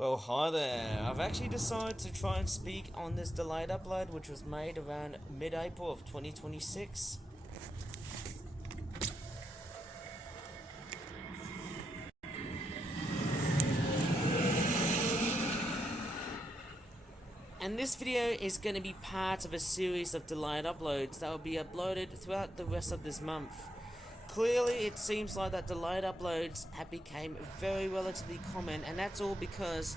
Well, hi there. I've actually decided to try and speak on this delayed upload, which was made around mid-April of 2026. And this video is going to be part of a series of delayed uploads that will be uploaded throughout the rest of this month. Clearly, it seems like that delayed uploads have become very relatively common, and that's all because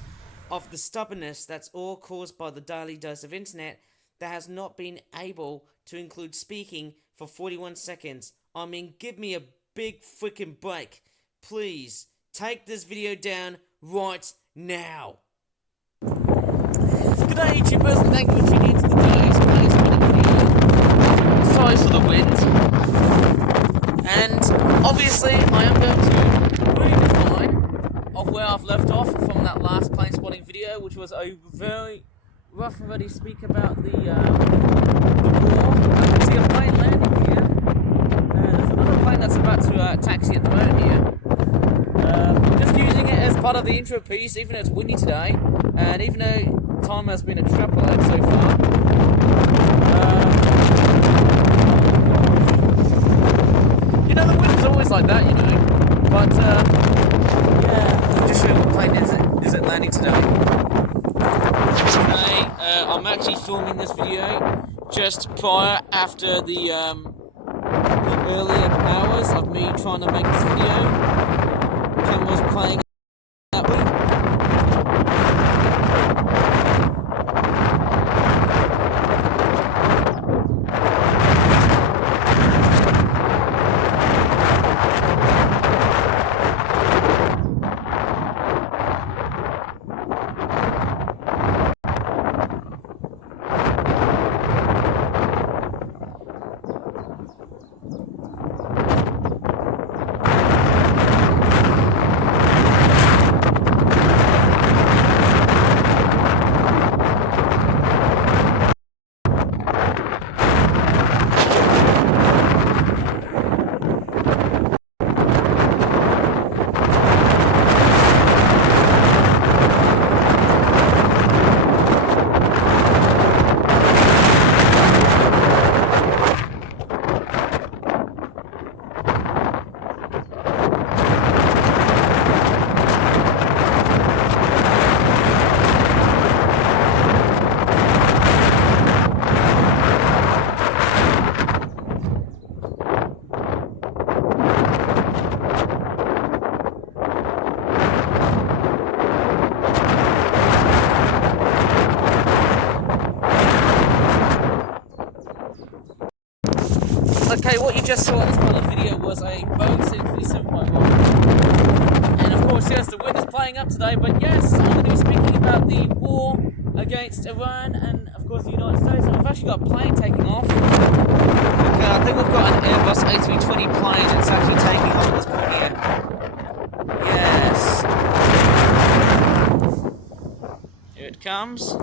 of the stubbornness that's all caused by the Daily Dose of Internet that has not been able to include speaking for 41 seconds. I mean, give me a big freaking break. Please, take this video down right now. G'day YouTubers, and thank you for tuning into the Daily's Plays video. Sorry for the wind. And obviously I am going to redefine of where I've left off from that last plane spotting video, which was a very rough and ready speak about the war. I can see a plane landing here. There's another plane that's about to taxi at the moment here. I'm just using it as part of the intro piece, even though it's windy today, and even though time has been extrapolated so far. You know, the wind's always like that, you know. But, yeah. Just show you what plane is it landing today. Today, I'm actually filming this video just prior after the earlier hours of me trying to make this video. Camera's playing that way. Okay, what you just saw at this part of the video was a Boeing 737.1. And of course, yes, the wind is playing up today, but yes, I'm going to be speaking about the war against Iran and, of course, the United States. And we've actually got a plane taking off. Okay, I think we've got an Airbus A320 plane that's actually taking off at this point here. Yes. Here it comes.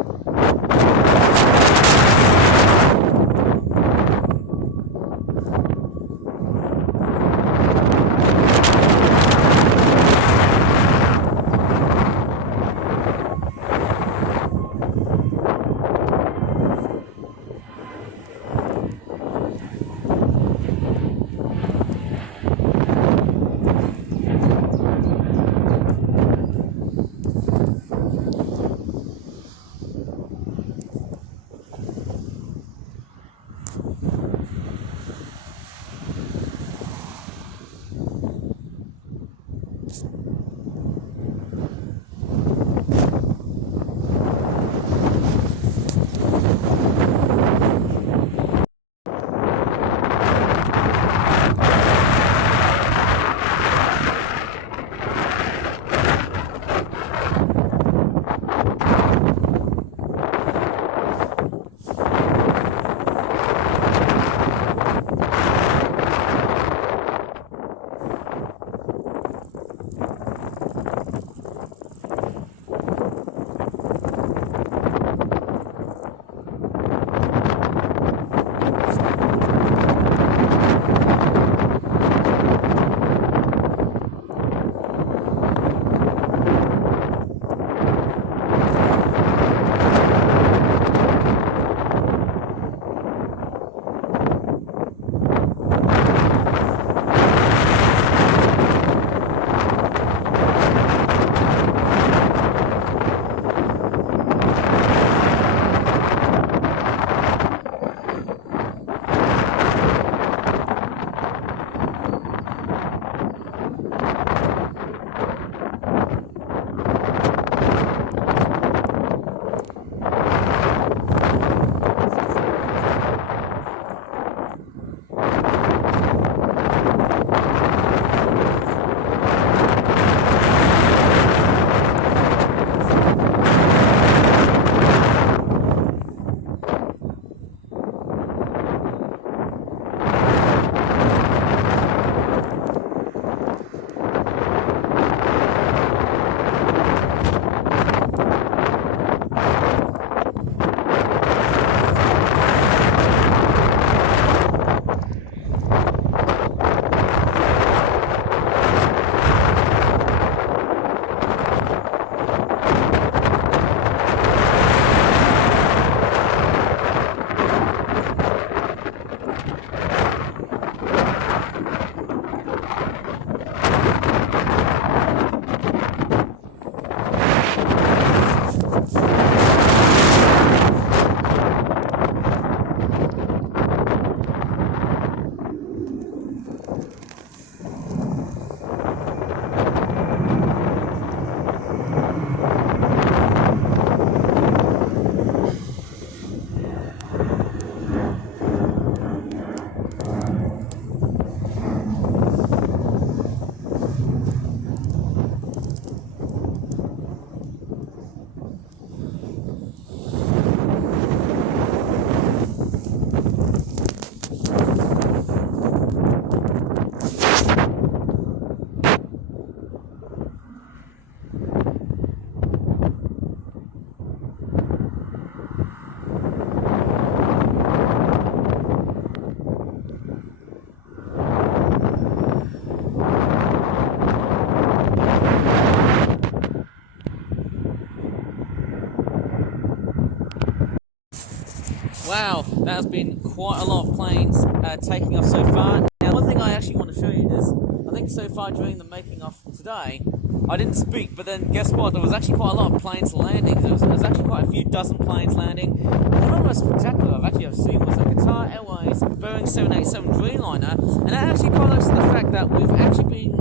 Wow, that has been quite a lot of planes taking off so far. Now, one thing I actually want to show you is, I think so far during the making of today, I didn't speak, but then guess what? There was actually quite a lot of planes landing. There was actually quite a few dozen planes landing. And one of the most spectacular I've actually ever seen was a Qatar Airways Boeing 787 Dreamliner, and that actually correlates to the fact that we've actually been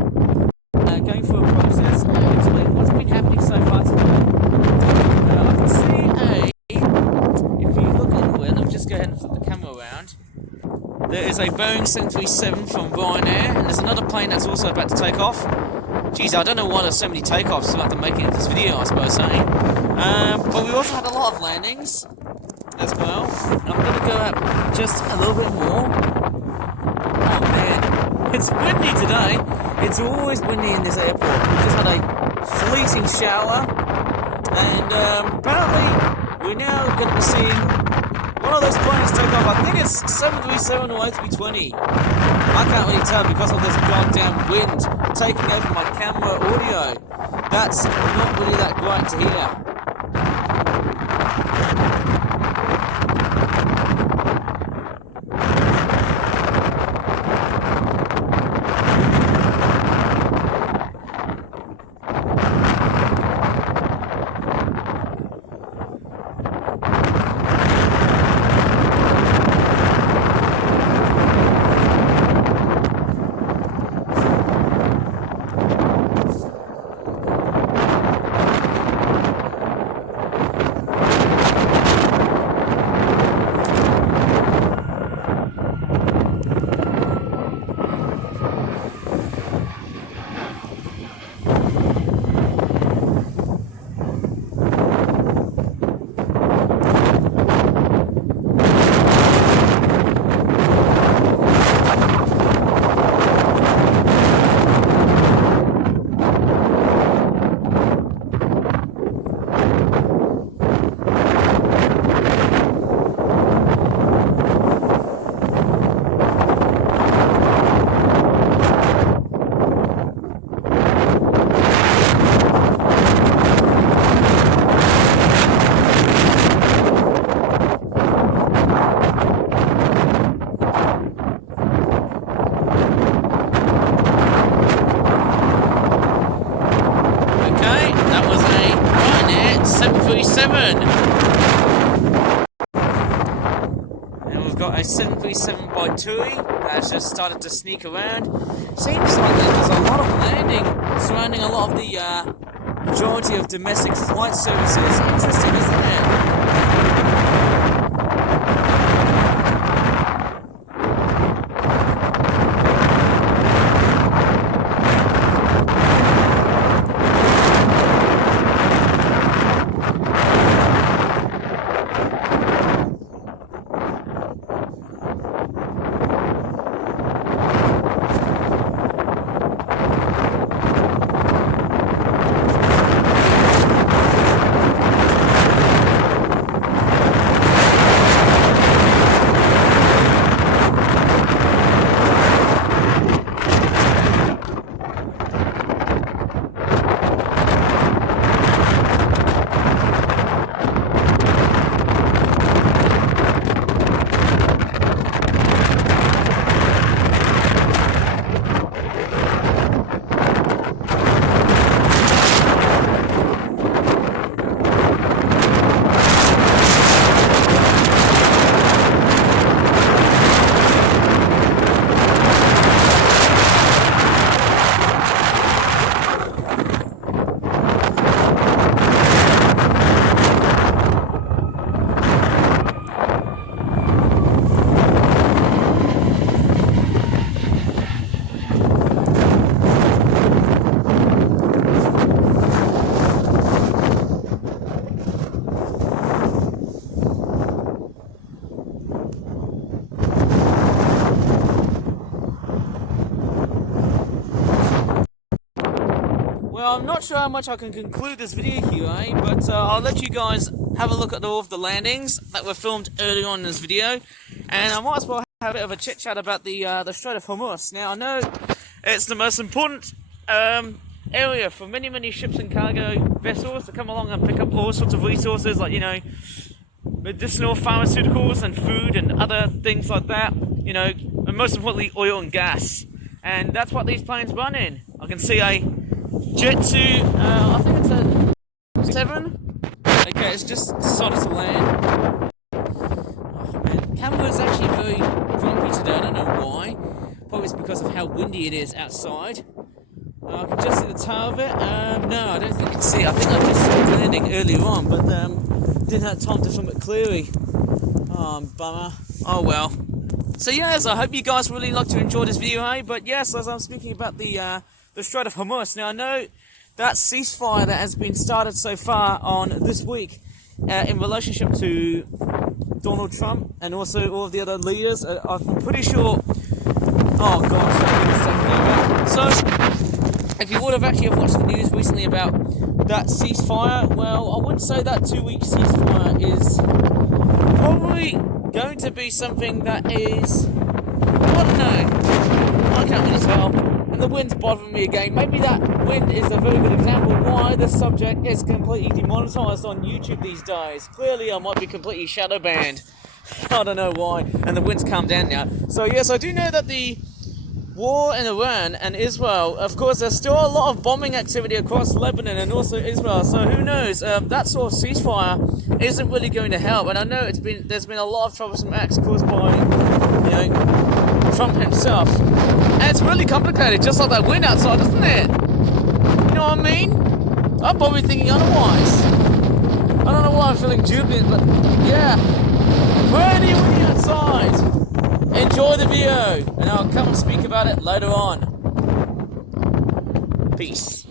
going through a process and explaining what's been happening so far today. I can see if you look anywhere, let me just go ahead and flip the camera around. There is a Boeing 737 from Ryanair, and there's another plane that's also about to take off. Geez, I don't know why there's so many takeoffs throughout the making of this video, I suppose, but we also had a lot of landings as well. I'm going to go up just a little bit more. Oh man, it's windy today. It's always windy in this airport. We just had a fleeting shower, and apparently we're now going to be seeing one of those planes take off. I think it's 737 or A320. I can't really tell because of this goddamn wind taking over my camera audio. That's not really that great to hear. And we've got a 737 by TUI that's just started to sneak around. Seems like there's a lot of landing surrounding a lot of the majority of domestic flight services. Interesting, isn't it? Well, I'm not sure how much I can conclude this video here, but I'll let you guys have a look at all of the landings that were filmed early on in this video, and I might as well have a bit of a chit-chat about the Strait of Hormuz. Now, I know it's the most important area for many ships and cargo vessels to come along and pick up all sorts of resources, like, you know, medicinal pharmaceuticals and food and other things like that, you know, and most importantly, oil and gas. And that's what these planes run in. I can see a Jet 2, I think it's a 7. Okay, it's just decided to land. Oh man, camera is actually very grumpy today, I don't know why. Probably it's because of how windy it is outside. I can just see the tail of it. No, I don't think I can see it. I think I just saw it landing earlier on, but didn't have time to film it clearly. Bummer. Oh well. So yes, I hope you guys really like to enjoy this video, eh? But yes, as I'm speaking about the Strait of Hormuz. Now I know that ceasefire that has been started so far on this week in relationship to Donald Trump and also all of the other leaders. I'm pretty sure. Oh gosh, so if you would have actually watched the news recently about that ceasefire, well, I wouldn't say that 2-week ceasefire is probably going to be something that is, I don't know, I can't really tell. And the wind's bothering me again. Maybe that wind is a very good example why the subject is completely demonetized on YouTube these days. Clearly I might be completely shadow banned. I don't know why. And the wind's calmed down now. So yes, I do know that the war in Iran and Israel, of course, there's still a lot of bombing activity across Lebanon and also Israel. So who knows? That sort of ceasefire isn't really going to help. And I know there's been a lot of troublesome acts caused by, you know, Trump himself. And it's really complicated, just like that wind outside, isn't it? You know what I mean? I'm probably thinking otherwise. I don't know why I'm feeling jubilant, but yeah. Pretty windy outside. Enjoy the video, and I'll come and speak about it later on. Peace.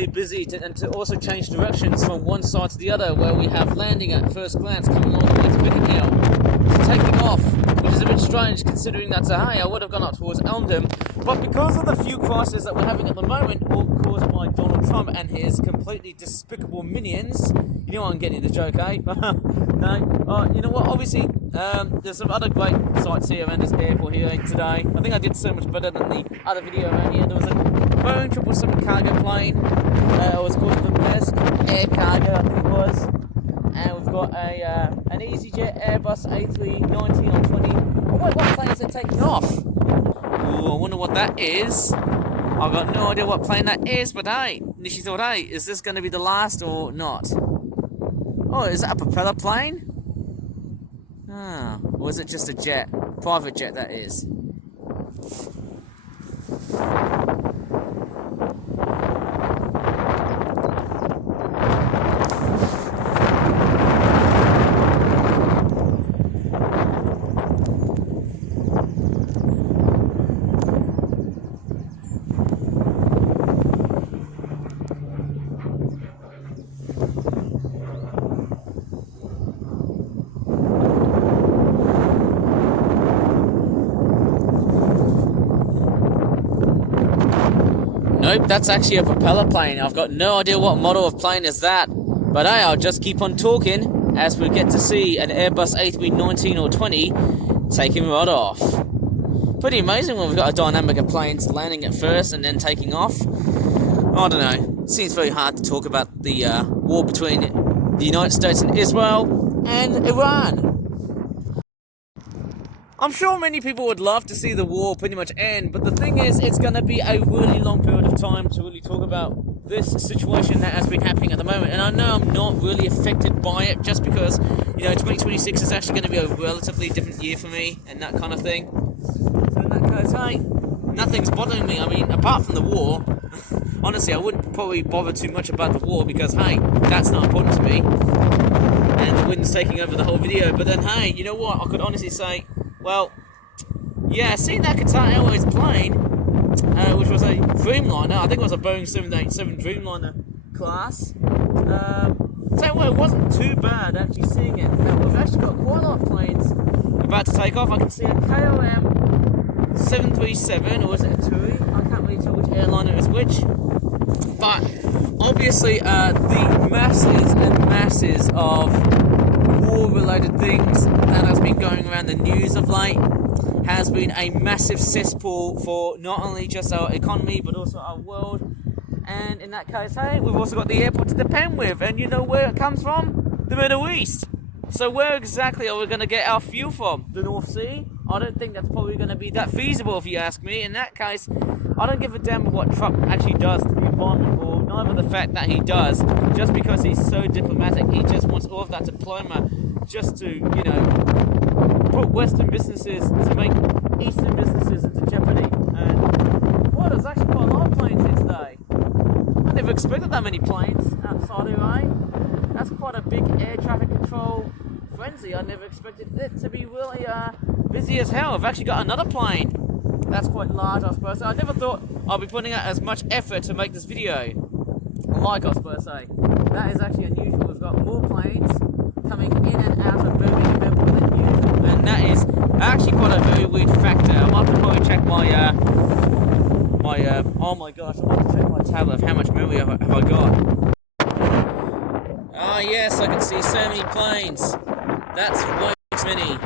really busy and to also change directions from one side to the other, where we have landing at first glance coming all the way to Bickenhill, to taking off, which is a bit strange considering that, hey, I would have gone up towards Elmdon, but because of the few crises that we're having at the moment, all caused by Donald Trump and his completely despicable minions, you know I'm getting the joke, eh? No, you know what, obviously, there's some other great sights here around this airport here today. I think I did so much better than the other video around here. There was a Boeing 777 cargo plane, it was called the Maersk Air Cargo, I think it was, and we've got an EasyJet Airbus A319 on 20. Oh wait, what plane is it taking off? Ooh, I wonder what that is. I've got no idea what plane that is, but hey, Nishi thought, hey, is this going to be the last or not? Oh, is that a propeller plane? Ah, or is it just a jet? Private jet, that is. Nope, that's actually a propeller plane. I've got no idea what model of plane is that. But hey, I'll just keep on talking as we get to see an Airbus A319 or 20 taking right off. Pretty amazing when we've got a dynamic of planes landing at first and then taking off. I don't know. It seems very hard to talk about the war between the United States and Israel and Iran. I'm sure many people would love to see the war pretty much end, but the thing is, it's going to be a really long period of time to really talk about this situation that has been happening at the moment. And I know I'm not really affected by it, just because, you know, 2026 is actually going to be a relatively different year for me and that kind of thing. So in that case, hey, nothing's bothering me. I mean, apart from the war, honestly, I wouldn't probably bother too much about the war because, hey, that's not important to me. And the wind's taking over the whole video. But then, hey, you know what? I could honestly say, well, yeah, seeing that Qatar Airways plane, which was a Dreamliner, I think it was a Boeing 787 Dreamliner class, so it wasn't too bad actually seeing it. Now, we've actually got quite a lot of planes about to take off. I can see a KLM 737, or is it a TUI? I can't really tell which airliner is which. But, obviously, the masses and masses of war-related things that has been going around the news of late has been a massive cesspool for not only just our economy but also our world. And in that case, hey, we've also got the airport to depend with, and you know where it comes from? The Middle East. So where exactly are we going to get our fuel from? The North Sea? I don't think that's probably going to be that feasible if you ask me. In that case, I don't give a damn what Trump actually does to the environment, or neither the fact that he does, just because he's so diplomatic. He just wants all of that diploma just to, you know, put Western businesses, to make Eastern businesses into jeopardy. And, well, there's actually quite a lot of planes here today. I never expected that many planes outside here, eh? That's quite a big air traffic control frenzy. I never expected it to be really busy as hell. I've actually got another plane. That's quite large, I suppose. I never thought I'd be putting out as much effort to make this video. Like, I suppose, say. That is actually unusual. We've got more planes coming in and out of Birmingham Airport than usual. And that is actually quite a very weird factor. I'll have to probably check my, oh my gosh, I'll have to check my tablet of how much memory have I got. Ah, yes, I can see so many planes. That's way too many.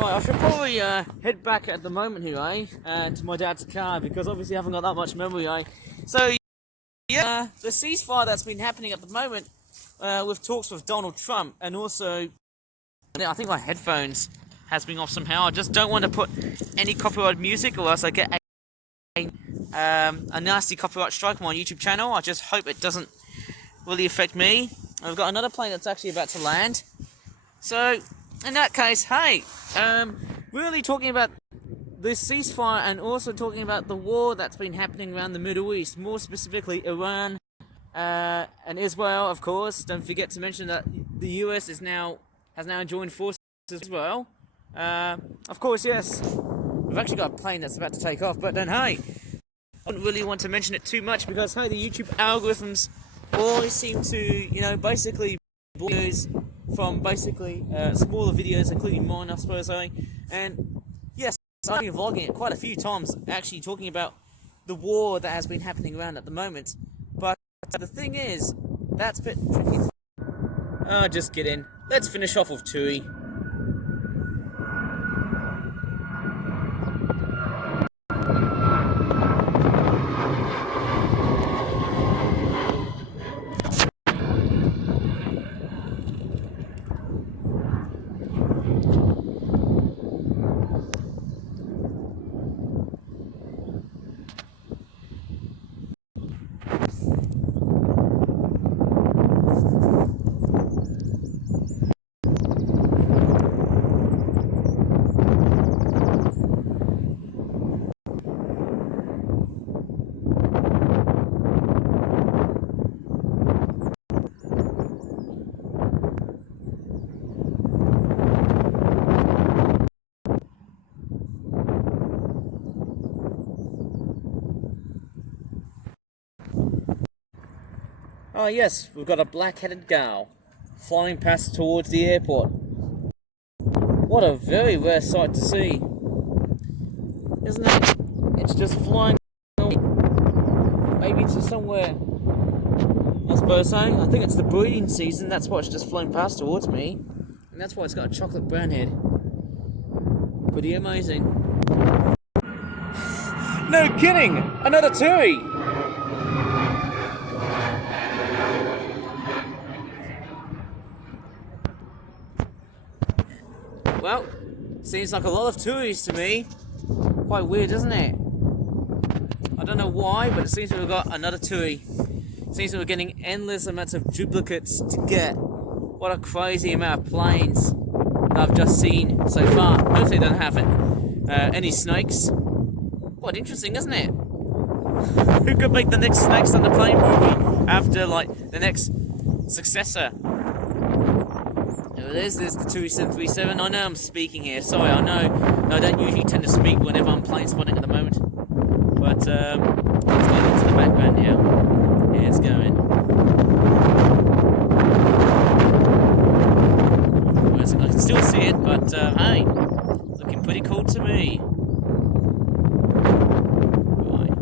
Right, I should probably head back at the moment here, to my dad's car, because obviously I haven't got that much memory, So, yeah, the ceasefire that's been happening at the moment, with talks with Donald Trump, and also, I think my headphones has been off somehow. I just don't want to put any copyright music, or else I get a nasty copyright strike on my YouTube channel. I just hope it doesn't really affect me. I've got another plane that's actually about to land. So, in that case, hey, really talking about this ceasefire and also talking about the war that's been happening around the Middle East, more specifically Iran and Israel, of course. Don't forget to mention that the US has now joined forces as well. Of course, yes, we've actually got a plane that's about to take off, but then hey, I don't really want to mention it too much because hey, the YouTube algorithms always seem to, basically videos from basically smaller videos, including mine, I suppose. And yes, I've been vlogging it quite a few times, actually talking about the war that has been happening around at the moment. But the thing is, that's a bit tricky. Just kidding. Let's finish off with Tui. Oh yes, we've got a black-headed gal flying past towards the airport. What a very rare sight to see, isn't it? It's just flying maybe to somewhere, I suppose. I think it's the breeding season, that's why it's just flying past towards me. And that's why it's got a chocolate brown head. Pretty amazing. No kidding! Another Tui! Well, seems like a lot of Tuis to me. Quite weird, isn't it? I don't know why, but it seems we've got another Tui. It seems we're getting endless amounts of duplicates to get. What a crazy amount of planes that I've just seen so far. Hopefully they don't have any snakes. What interesting, isn't it? Who could make the next Snakes on the Plane movie after, like, the next successor? There's the 2737. I know I'm speaking here. Sorry, I know I don't usually tend to speak whenever I'm plane spotting at the moment. But it's going into the background now. Yeah, it's going. Well, I can still see it, but hey, looking pretty cool to me. Right.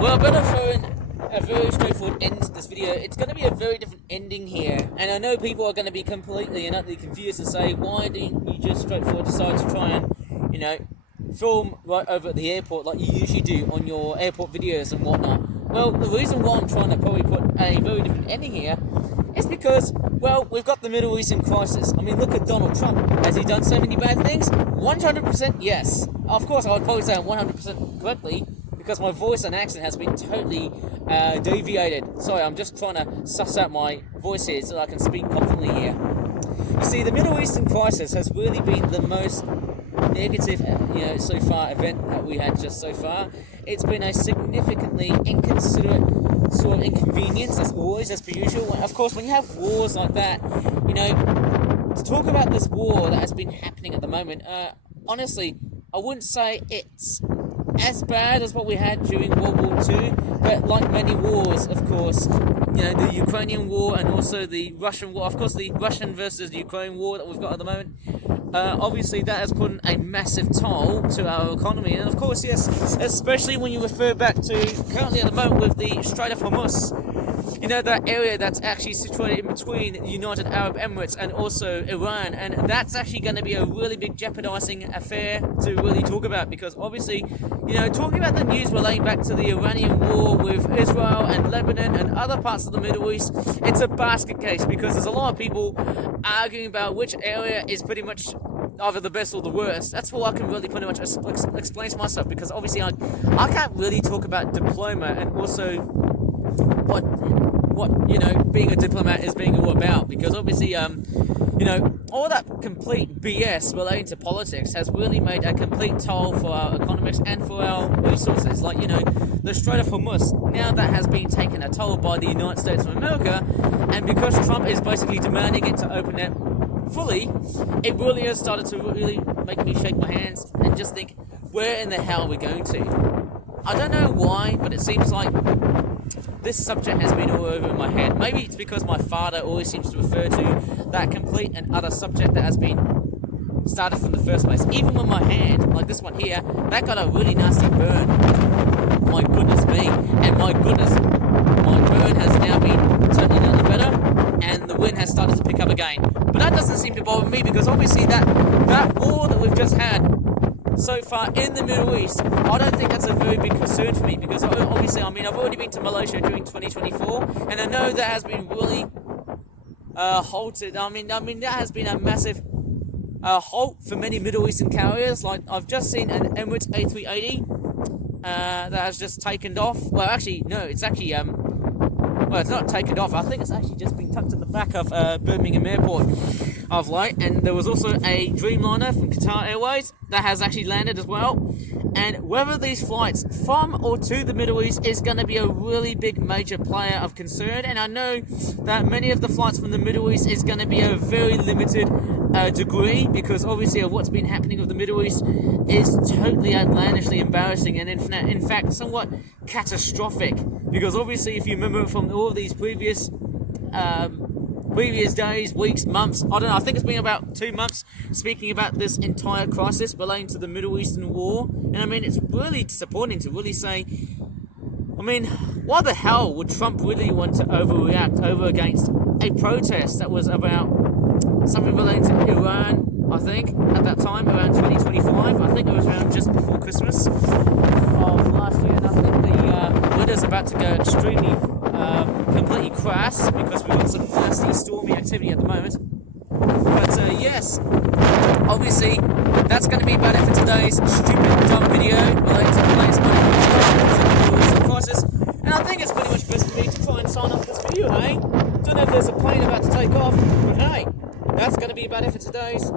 Well, I better throw in a very straightforward end to this video. It's going to be a very different ending here, and I know people are going to be completely and utterly confused and say, why didn't you just straightforward decide to try and, film right over at the airport like you usually do on your airport videos and whatnot? Well, the reason why I'm trying to probably put a very different ending here is because, well, we've got the Middle Eastern crisis. I mean, look at Donald Trump. Has he done so many bad things? 100% yes. Of course, I would probably say 100% correctly, because my voice and accent has been totally deviated. Sorry, I'm just trying to suss out my voice here so I can speak confidently here. You see, the Middle Eastern crisis has really been the most negative, so far event that we had just so far. It's been a significantly inconsiderate sort of inconvenience, as always, as per usual. Of course, when you have wars like that, to talk about this war that has been happening at the moment, honestly, I wouldn't say it's as bad as what we had during World War II, but like many wars, of course, the Ukrainian war and also the Russian war, of course the Russian versus Ukraine war that we've got at the moment, obviously that has put a massive toll to our economy, and of course, yes, especially when you refer back to currently at the moment with the Strait of Hormuz. You know, that area that's actually situated in between the United Arab Emirates and also Iran, and that's actually going to be a really big jeopardizing affair to really talk about, because obviously, you know, talking about the news relating back to the Iranian war with Israel and Lebanon and other parts of the Middle East, it's a basket case, because there's a lot of people arguing about which area is pretty much either the best or the worst. That's all I can really pretty much explain to myself, because obviously I can't really talk about diploma and also what you know being a diplomat is being all about, because obviously you know, all that complete BS relating to politics has really made a complete toll for our economics and for our resources. Like, you know, the Strait of Hormuz, now that has been taken a toll by the United States of America, and because Trump is basically demanding it to open it fully, it really has started to really make me shake my hands and just think, where in the hell are we going to? I don't know why, but it seems like this subject has been all over my head. Maybe it's because my father always seems to refer to that complete and utter subject that has been started from the first place. Even with my hand, like this one here, that got a really nasty burn. My goodness me. And my goodness, my burn has now been totally nothing better, and the wind has started to pick up again. But that doesn't seem to bother me, because obviously that war that we've just had so far in the Middle East, I don't think that's a very big concern for me, because obviously, I mean, I've already been to Malaysia during 2024, and I know that has been really halted. I mean, that has been a massive halt for many Middle Eastern carriers. Like, I've just seen an Emirates A380 that has just taken off. Well, actually, no, it's actually well, it's not taken off. I think it's actually just been tucked at the back of Birmingham Airport of late. And there was also a Dreamliner from Qatar Airways that has actually landed as well. And whether these flights from or to the Middle East is going to be a really big major player of concern. And I know that many of the flights from the Middle East is going to be a very limited degree, because obviously what's been happening with the Middle East is totally outlandishly embarrassing, and in fact somewhat catastrophic, because obviously if you remember from all of these previous days, weeks, months, I don't know, I think it's been about 2 months speaking about this entire crisis relating to the Middle Eastern war. And I mean, it's really disappointing to really say, I mean, why the hell would Trump really want to overreact over against a protest that was about something relating to Iran, I think, at that time, around 2025. I think it was around just before Christmas of last year, and I think the weather's about to go extremely, completely crass, because we've got some nasty stormy activity at the moment. But yes, obviously, that's going to be about it for today's stupid dumb video related to the latest money crisis. And I think it's pretty much best for me to try and sign off this video, hey? Don't know if there's a plane about to take off, but hey, that's going to be about it for today's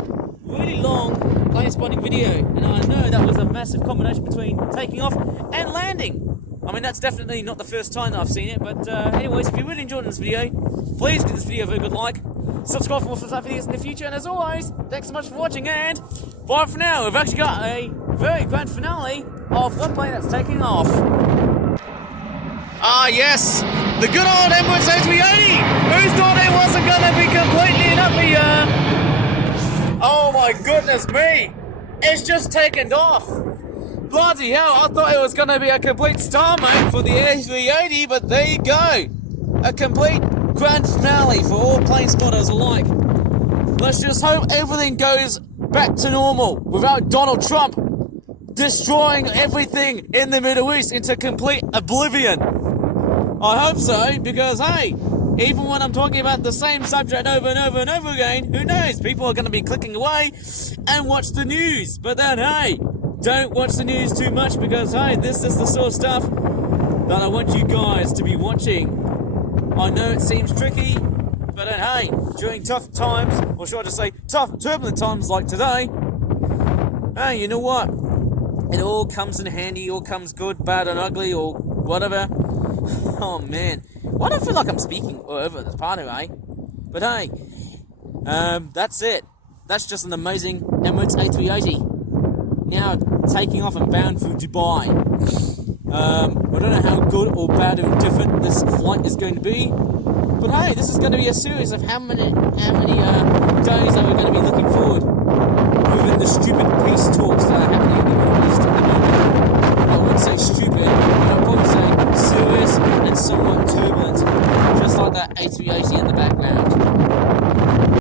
really long plane spotting video. And I know that was a massive combination between taking off and landing. I mean, that's definitely not the first time that I've seen it, but anyways, if you're really enjoying this video, please give this video a very good like, subscribe for more such videos in the future, and as always, thanks so much for watching, and bye for now. We've actually got a very grand finale of one plane that's taking off. Ah yes, the good old Emirates A380! Who thought it wasn't going to be completely and utterly, oh my goodness me! It's just taken off! Bloody hell, I thought it was going to be a complete stalemate for the A380, but there you go! A complete grand finale for all plane spotters alike. Let's just hope everything goes back to normal without Donald Trump destroying everything in the Middle East into complete oblivion. I hope so, because hey, even when I'm talking about the same subject over and over and over again, who knows, people are going to be clicking away and watch the news. But then hey, don't watch the news too much, because hey, this is the sort of stuff that I want you guys to be watching. I know it seems tricky, but then hey, during tough times, or should I just say tough, turbulent times like today, hey, you know what? It all comes in handy, all comes good, bad and ugly, or whatever. Oh man, why do I feel like I'm speaking over this part of it, eh? But hey, that's it. That's just an amazing Emirates A380. Now taking off and bound for Dubai. I don't know how good or bad or indifferent this flight is going to be, but hey, this is going to be a series of how many days are we going to be looking forward